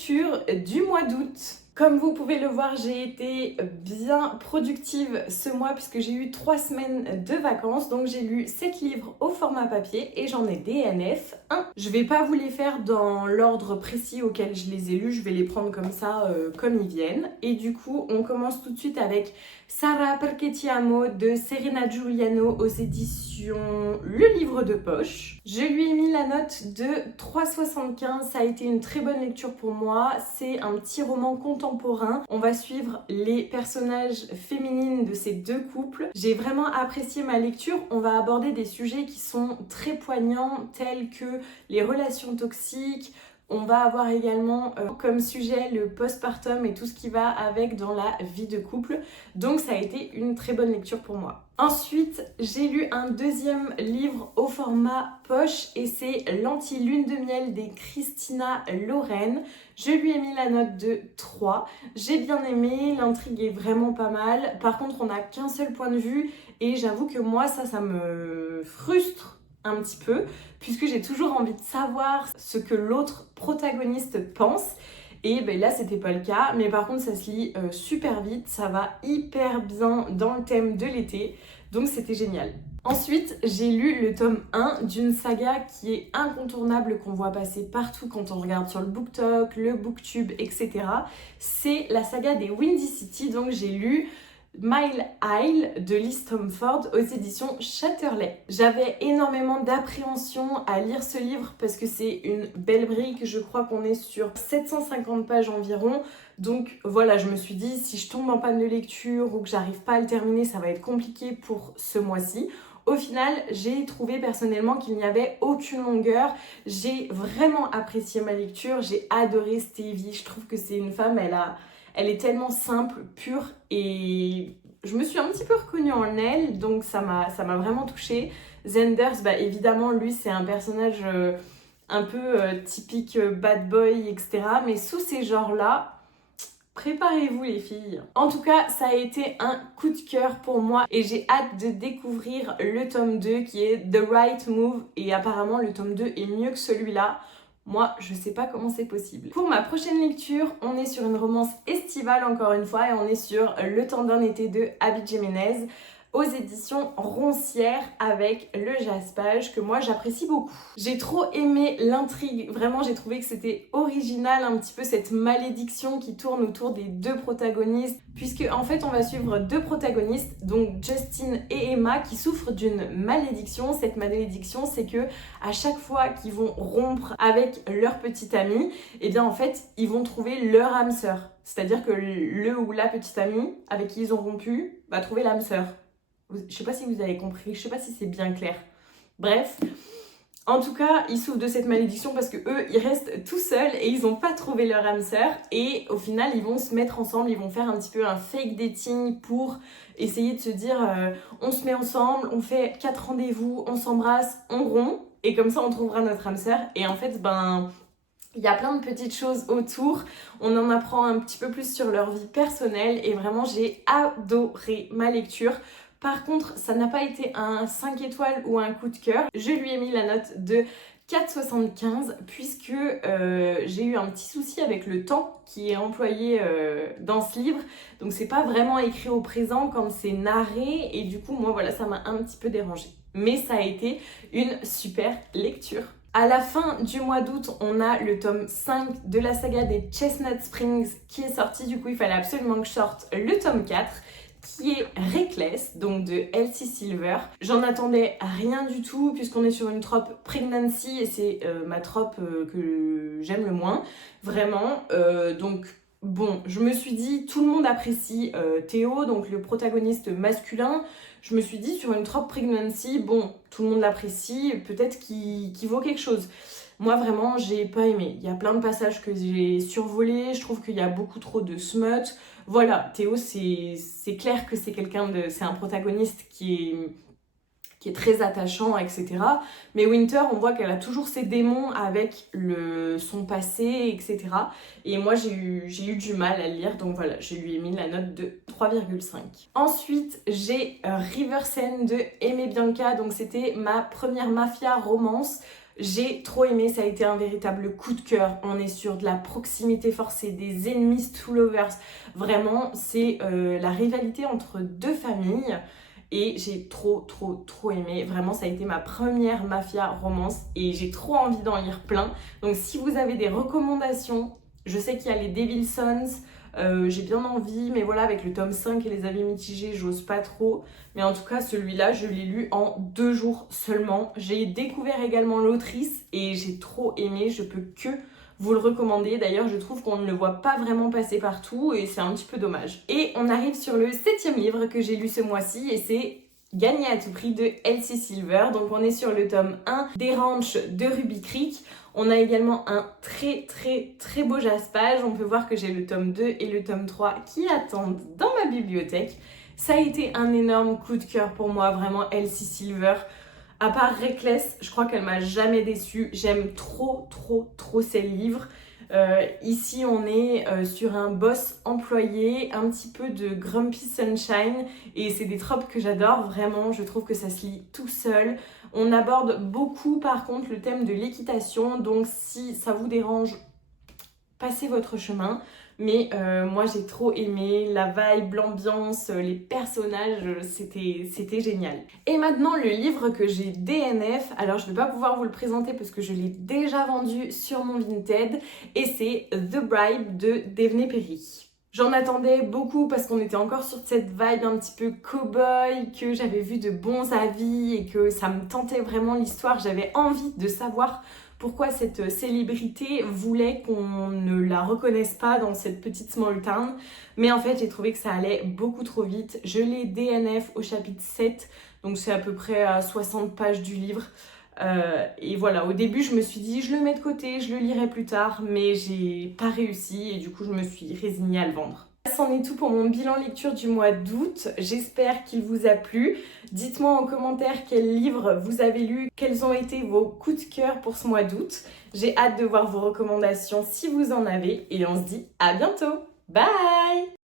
lecture du mois d'août. Comme vous pouvez le voir, j'ai été bien productive ce mois puisque j'ai eu 3 semaines de vacances. Donc j'ai lu 7 livres au format papier et j'en ai DNF 1. Je vais pas vous les faire dans l'ordre précis auquel je les ai lus, je vais les prendre comme ça, comme ils viennent. Et du coup, on commence tout de suite avec Sarà perché ti amo de Serena Giuliano aux éditions Le Livre de Poche. Je lui ai mis la note de 3,75. Ça a été une très bonne lecture pour moi. C'est un petit roman contemporain. On va suivre les personnages féminines de ces deux couples. J'ai vraiment apprécié ma lecture. On va aborder des sujets qui sont très poignants, tels que les relations toxiques. On va avoir également comme sujet le postpartum et tout ce qui va avec dans la vie de couple. Donc ça a été une très bonne lecture pour moi. Ensuite, j'ai lu un deuxième livre au format poche et c'est L'Anti-Lune de miel des Christina Loren. Je lui ai mis la note de 3. J'ai bien aimé, l'intrigue est vraiment pas mal. Par contre, on n'a qu'un seul point de vue et j'avoue que moi, ça me frustre un petit peu, puisque j'ai toujours envie de savoir ce que l'autre protagoniste pense. Et ben là, c'était pas le cas, mais par contre, ça se lit super vite, ça va hyper bien dans le thème de l'été, donc c'était génial. Ensuite, j'ai lu le tome 1 d'une saga qui est incontournable, qu'on voit passer partout quand on regarde sur le BookTok, le BookTube, etc. C'est la saga des Windy City, donc j'ai lu Mile Isle de Liz Tomford aux éditions Chatterley. J'avais énormément d'appréhension à lire ce livre parce que c'est une belle brique, je crois qu'on est sur 750 pages environ. Donc voilà, je me suis dit si je tombe en panne de lecture ou que j'arrive pas à le terminer, ça va être compliqué pour ce mois-ci. Au final, j'ai trouvé personnellement qu'il n'y avait aucune longueur. J'ai vraiment apprécié ma lecture, j'ai adoré Stevie. Je trouve que c'est une femme, elle est tellement simple, pure et je me suis un petit peu reconnue en elle, donc ça m'a vraiment touchée. Zenders, bah évidemment, lui c'est un personnage un peu typique bad boy, etc. Mais sous ces genres-là, préparez-vous les filles. En tout cas, ça a été un coup de cœur pour moi et j'ai hâte de découvrir le tome 2 qui est The Right Move et apparemment le tome 2 est mieux que celui-là. Moi, je sais pas comment c'est possible. Pour ma prochaine lecture, on est sur une romance estivale encore une fois et on est sur Le temps d'un été de Abby Jiménez aux éditions Roncière avec le jaspage que moi j'apprécie beaucoup. J'ai trop aimé l'intrigue, vraiment j'ai trouvé que c'était original un petit peu cette malédiction qui tourne autour des deux protagonistes puisque en fait on va suivre deux protagonistes, donc Justin et Emma qui souffrent d'une malédiction. Cette malédiction c'est que à chaque fois qu'ils vont rompre avec leur petite amie, et bien en fait ils vont trouver leur âme sœur. C'est-à-dire que le ou la petite amie avec qui ils ont rompu va trouver l'âme sœur. Je sais pas si vous avez compris, je sais pas si c'est bien clair. Bref, en tout cas, ils souffrent de cette malédiction parce que eux, ils restent tout seuls et ils n'ont pas trouvé leur âme sœur. Et au final, ils vont se mettre ensemble, ils vont faire un petit peu un fake dating pour essayer de se dire on se met ensemble, on fait 4 rendez-vous, on s'embrasse, on rompt et comme ça, on trouvera notre âme sœur. Et en fait, il y a plein de petites choses autour, on en apprend un petit peu plus sur leur vie personnelle et vraiment, j'ai adoré ma lecture. Par contre, ça n'a pas été un 5 étoiles ou un coup de cœur. Je lui ai mis la note de 4,75 puisque j'ai eu un petit souci avec le temps qui est employé dans ce livre. Donc c'est pas vraiment écrit au présent comme c'est narré et du coup moi voilà ça m'a un petit peu dérangée. Mais ça a été une super lecture. À la fin du mois d'août, on a le tome 5 de la saga des Chestnut Springs qui est sorti. Du coup il fallait absolument que je sorte le tome 4. Qui est Reckless, donc de Elsie Silver. J'en attendais rien du tout puisqu'on est sur une trope pregnancy et c'est ma trope que j'aime le moins, vraiment. Donc bon, je me suis dit, tout le monde apprécie Théo, donc le protagoniste masculin. Je me suis dit, sur une trope pregnancy, bon, tout le monde l'apprécie, peut-être qu'il vaut quelque chose. Moi vraiment j'ai pas aimé, il y a plein de passages que j'ai survolés, je trouve qu'il y a beaucoup trop de smut. Voilà, Théo c'est clair que c'est un protagoniste qui est très attachant, etc. Mais Winter, on voit qu'elle a toujours ses démons avec son passé, etc. Et moi, j'ai eu du mal à le lire, donc voilà, je lui ai mis la note de 3,5. Ensuite, j'ai River Seine de Aimé Bianca, donc c'était ma première mafia romance. J'ai trop aimé, ça a été un véritable coup de cœur. On est sur de la proximité forcée, des enemies to lovers. Vraiment, c'est la rivalité entre deux familles. Et j'ai trop aimé. Vraiment, ça a été ma première mafia romance et j'ai trop envie d'en lire plein. Donc si vous avez des recommandations, je sais qu'il y a les Devil Sons, j'ai bien envie, mais voilà, avec le tome 5 et les avis mitigés, j'ose pas trop. Mais en tout cas, celui-là, je l'ai lu en 2 jours seulement. J'ai découvert également l'autrice et j'ai trop aimé. Je peux que vous le recommander. D'ailleurs, je trouve qu'on ne le voit pas vraiment passer partout et c'est un petit peu dommage. Et on arrive sur le 7e livre que j'ai lu ce mois-ci et c'est Gagner à tout prix de Elsie Silver. Donc on est sur le tome 1 des ranchs de Ruby Creek. On a également un très beau jaspage. On peut voir que j'ai le tome 2 et le tome 3 qui attendent dans ma bibliothèque. Ça a été un énorme coup de cœur pour moi, vraiment Elsie Silver. À part Reckless, je crois qu'elle m'a jamais déçue. J'aime trop ses livres. Ici, on est sur un boss employé, un petit peu de Grumpy Sunshine. Et c'est des tropes que j'adore, vraiment. Je trouve que ça se lit tout seul. On aborde beaucoup, par contre, le thème de l'équitation. Donc, si ça vous dérange, passez votre chemin. Mais moi j'ai trop aimé la vibe, l'ambiance, les personnages, c'était génial. Et maintenant le livre que j'ai DNF, alors je ne vais pas pouvoir vous le présenter parce que je l'ai déjà vendu sur mon Vinted et c'est The Bribe de Devney Perry. J'en attendais beaucoup parce qu'on était encore sur cette vibe un petit peu cow-boy, que j'avais vu de bons avis et que ça me tentait vraiment l'histoire. J'avais envie de savoir pourquoi cette célébrité voulait qu'on ne la reconnaisse pas dans cette petite small town. Mais en fait, j'ai trouvé que ça allait beaucoup trop vite. Je l'ai DNF au chapitre 7, donc c'est à peu près à 60 pages du livre. Et voilà, au début, je me suis dit, je le mets de côté, je le lirai plus tard, mais j'ai pas réussi et du coup, je me suis résignée à le vendre. C'en est tout pour mon bilan lecture du mois d'août. J'espère qu'il vous a plu. Dites-moi en commentaire quels livres vous avez lus, quels ont été vos coups de cœur pour ce mois d'août. J'ai hâte de voir vos recommandations si vous en avez et on se dit à bientôt. Bye!